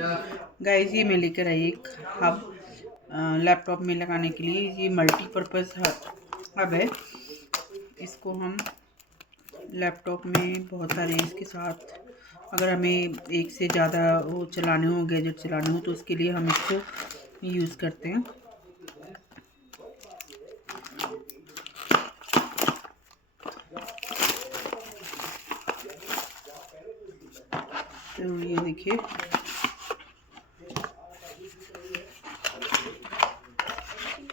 Guys ये मैं लेकर आई एक हब लैपटॉप में लगाने के लिए। ये मल्टीपर्पज़ हब है। इसको हम लैपटॉप में बहुत सारे इसके साथ अगर हमें एक से ज़्यादा वो चलाने हो, गैजेट चलाने हो, तो उसके लिए हम इसको यूज़ करते हैं। तो ये देखिए,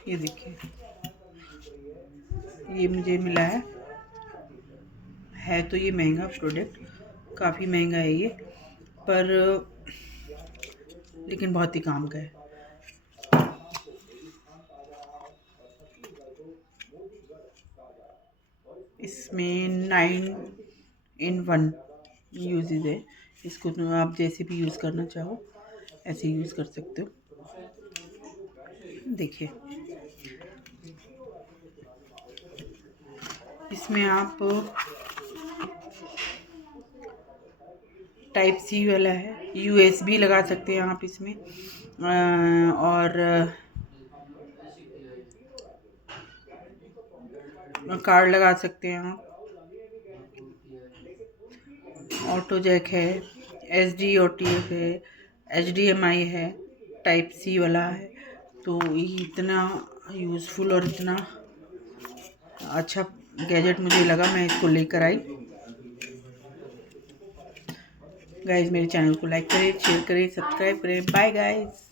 ये देखिए, ये मुझे मिला है तो ये महंगा प्रोडक्ट, काफ़ी महंगा है ये, पर लेकिन बहुत ही काम का है। इसमें 9-in-1 यूजेस है। इसको तो आप जैसे भी यूज़ करना चाहो ऐसे यूज़ कर सकते हो। देखिए, इसमें आप टाइप सी वाला है, USB लगा सकते हैं आप इसमें, और कार्ड लगा सकते हैं आप। ऑटो जैक है, SDOTF है, HDMI है, टाइप सी वाला है। तो ये इतना यूज़फुल और इतना अच्छा गैजेट मुझे लगा, मैं इसको लेकर आई। गाइस मेरे चैनल को लाइक करें, शेयर करें, सब्सक्राइब करें। Bye guys.